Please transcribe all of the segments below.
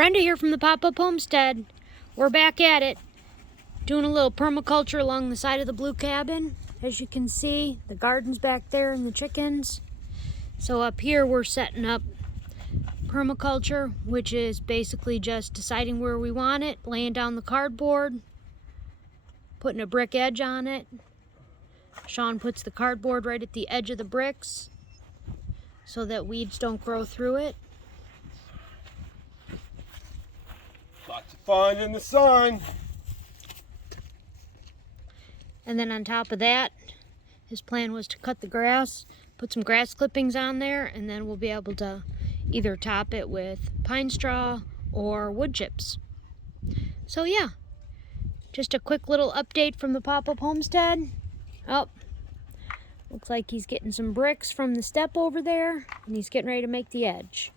Brenda here from the Pop-Up Homestead. We're back at it, doing a little permaculture along the side of the blue cabin. As you can see, the garden's back there and the chickens. So up here we're setting up permaculture, which is basically just deciding where we want it, laying down the cardboard, putting a brick edge on it. Sean puts the cardboard right at the edge of the bricks so that weeds don't grow through it. Lots of fun in the sun. And then on top of that, his plan was to cut the grass, put some grass clippings on there, and then we'll be able to either top it with pine straw or wood chips. So yeah, just a quick little update from the Pop-Up Homestead. Oh, looks like he's getting some bricks from the step over there, and he's getting ready to make the edge.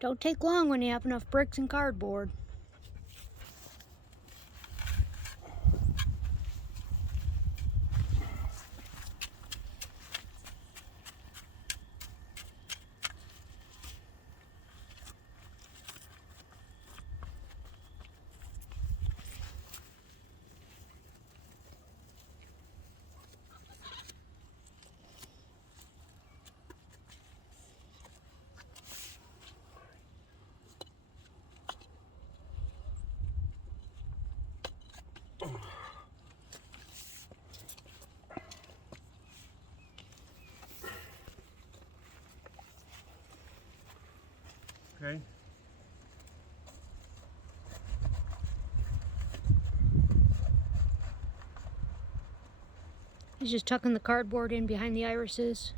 Don't take long when you have enough bricks and cardboard. Okay. He's just tucking the cardboard in behind the irises.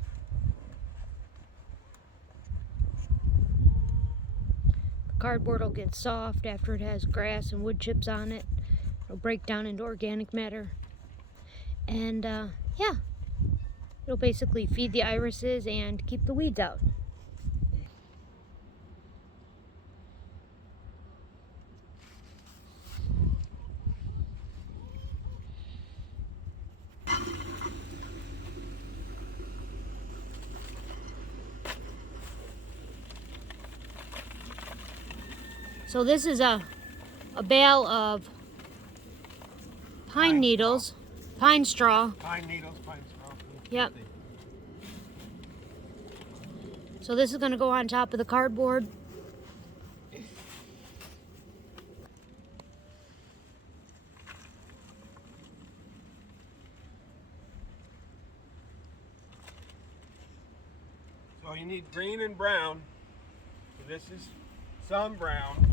The cardboard will get soft after it has grass and wood chips on it. It'll break down into organic matter. And yeah, it'll basically feed the irises and keep the weeds out. So this is a bale of pine needles, pine straw. Pine needles, pine straw. Yep. So this is going to go on top of the cardboard. So you need green and brown. So this is some brown.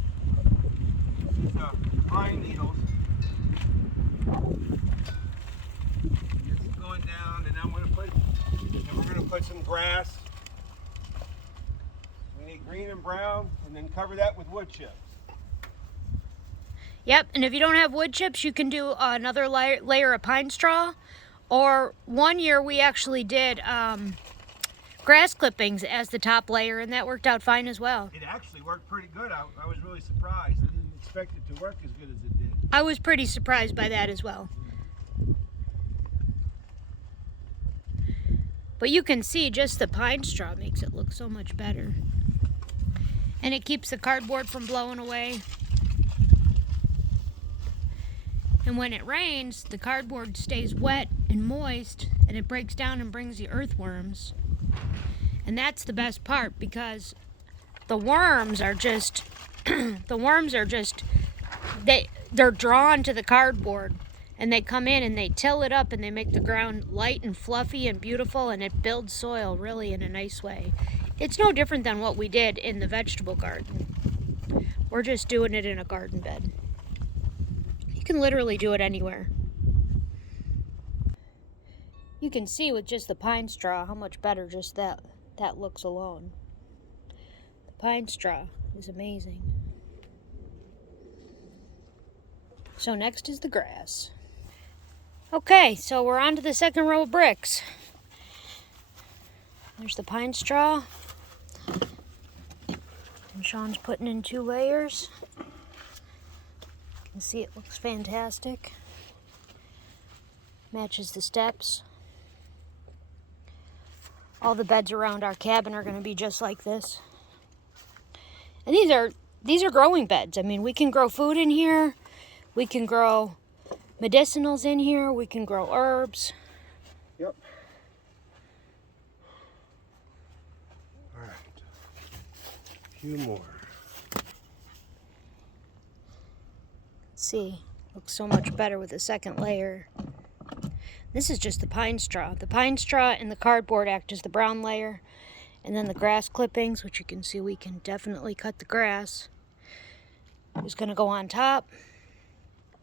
This is pine needles. This is going down, and we're going to put some grass. We need green and brown, and then cover that with wood chips. Yep, and if you don't have wood chips, you can do another layer of pine straw. Or one year we actually did grass clippings as the top layer, and that worked out fine as well. It actually worked pretty good. I was really surprised. I didn't expect it to work as good as it did. I was pretty surprised by that as well. But you can see just the pine straw makes it look so much better. And it keeps the cardboard from blowing away. And when it rains, the cardboard stays wet and moist, and it breaks down and brings the earthworms. And that's the best part, because the worms are just, they're drawn to the cardboard, and they come in and they till it up and they make the ground light and fluffy and beautiful, and it builds soil really in a nice way. It's no different than what we did in the vegetable garden. We're just doing it in a garden bed. You can literally do it anywhere. You can see with just the pine straw how much better just that looks alone. The pine straw is amazing. So next is the grass. Okay, so we're on to the second row of bricks. There's the pine straw. And Sean's putting in 2 layers. You can see it looks fantastic. Matches the steps. All the beds around our cabin are going to be just like this. And these are growing beds. I mean, we can grow food in here. We can grow medicinals in here. We can grow herbs. Yep. All right. A few more. See, looks so much better with the second layer. This is just the pine straw. The pine straw and the cardboard act as the brown layer. And then the grass clippings, which you can see we can definitely cut the grass, is going to go on top.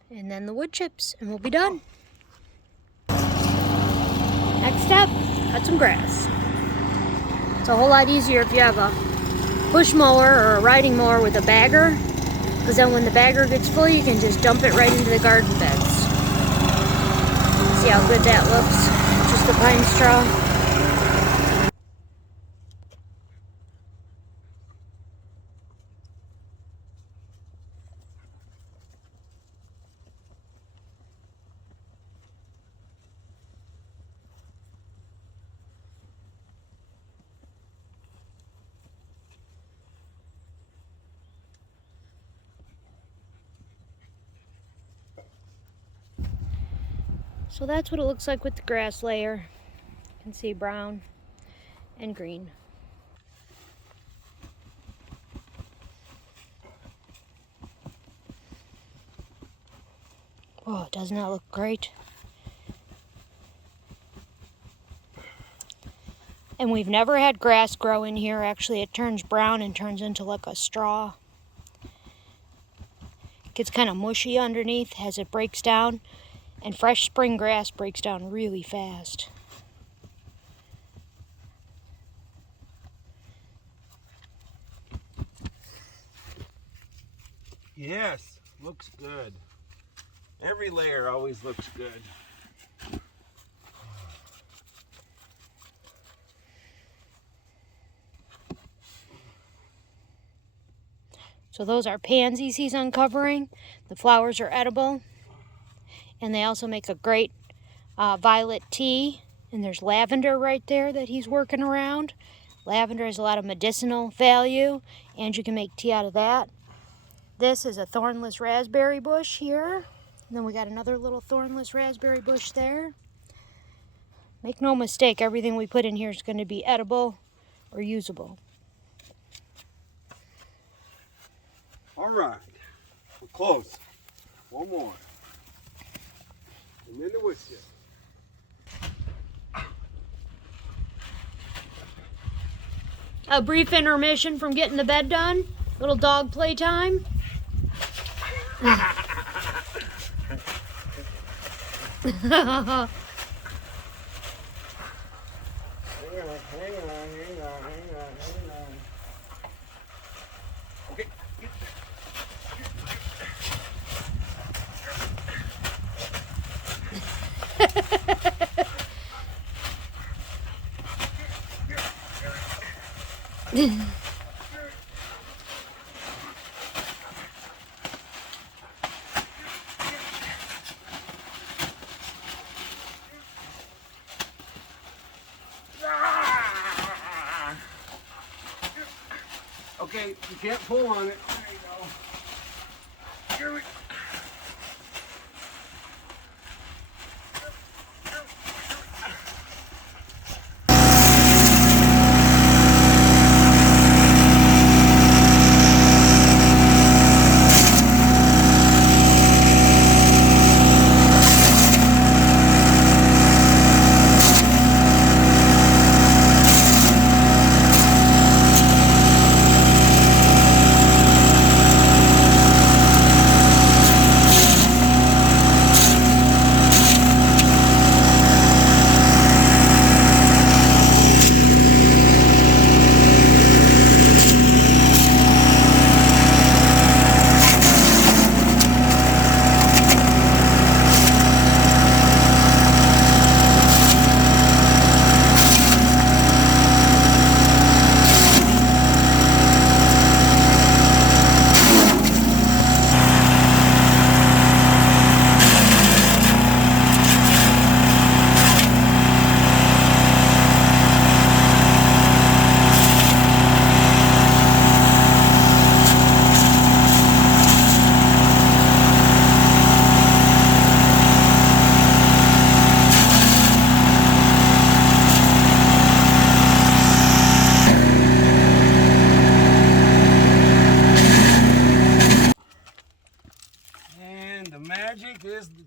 And then the wood chips, and we'll be done. Next step, cut some grass. It's a whole lot easier if you have a push mower or a riding mower with a bagger, because then when the bagger gets full, you can just dump it right into the garden beds. See how good that looks? Just the pine straw. So that's what it looks like with the grass layer. You can see brown and green. Oh, doesn't that look great? And we've never had grass grow in here. Actually, it turns brown and turns into like a straw. It gets kind of mushy underneath as it breaks down. And fresh spring grass breaks down really fast. Yes, looks good. Every layer always looks good. So those are pansies he's uncovering. The flowers are edible. And they also make a great violet tea. And there's lavender right there that he's working around. Lavender has a lot of medicinal value, and you can make tea out of that. This is a thornless raspberry bush here. And then we got another little thornless raspberry bush there. Make no mistake, everything we put in here is going to be edible or usable. All right, we're close. One more. And then the wood chip. A brief intermission from getting the bed done. Little dog play time. Hang on. Okay. Okay, you can't pull on it. There you go. Here we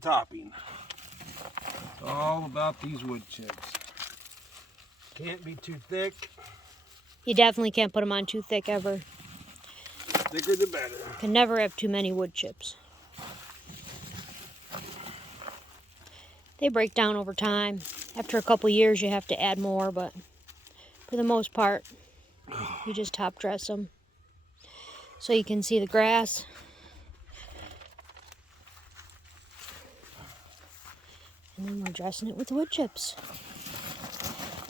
topping. It's all about these wood chips. Can't be too thick. You definitely can't put them on too thick ever. Thicker the better. Can never have too many wood chips. They break down over time. After a couple years you have to add more, but for the most part you just top dress them. So you can see the grass. And then we're dressing it with wood chips.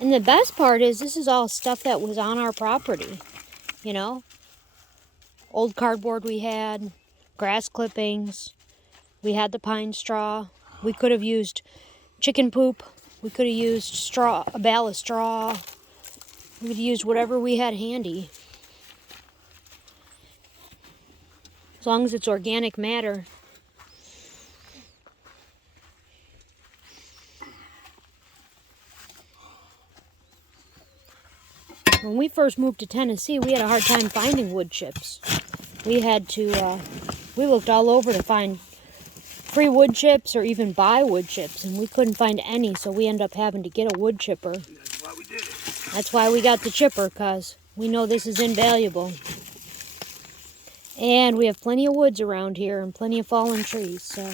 And the best part is this is all stuff that was on our property, you know? Old cardboard we had, grass clippings, we had the pine straw. We could have used chicken poop. We could have used straw, a bale of straw. We could have used whatever we had handy. As long as it's organic matter. When we first moved to Tennessee, we had a hard time finding wood chips. We had to, we looked all over to find free wood chips or even buy wood chips, and we couldn't find any, so we ended up having to get a wood chipper. That's why we did it. That's why we got the chipper, because we know this is invaluable. And we have plenty of woods around here and plenty of fallen trees, so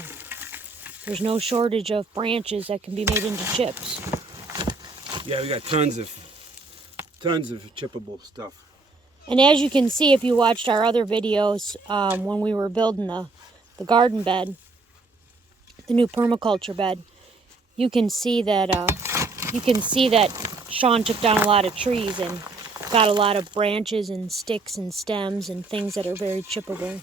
there's no shortage of branches that can be made into chips. Yeah, we got tons of chippable stuff. And as you can see, if you watched our other videos, when we were building the garden bed, the new permaculture bed, you can see that Sean took down a lot of trees and got a lot of branches and sticks and stems and things that are very chippable.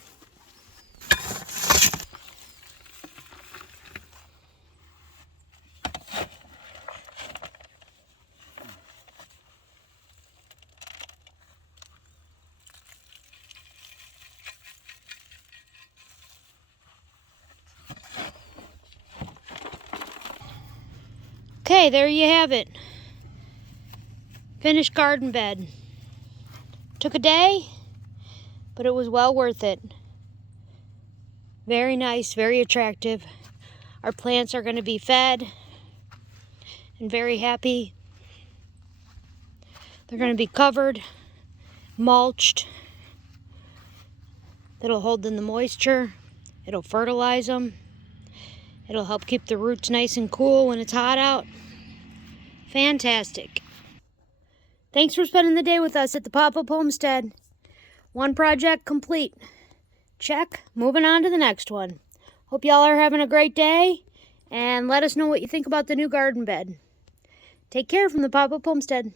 Okay, there you have it. Finished garden bed. Took a day, but it was well worth it. Very nice, very attractive. Our plants are going to be fed and very happy. They're going to be covered, mulched. That'll hold in the moisture. It'll fertilize them. It'll help keep the roots nice and cool when it's hot out. Fantastic. Thanks for spending the day with us at the Pop-Up Homestead. One project complete. Check. Moving on to the next one. Hope y'all are having a great day. And let us know what you think about the new garden bed. Take care from the Pop-Up Homestead.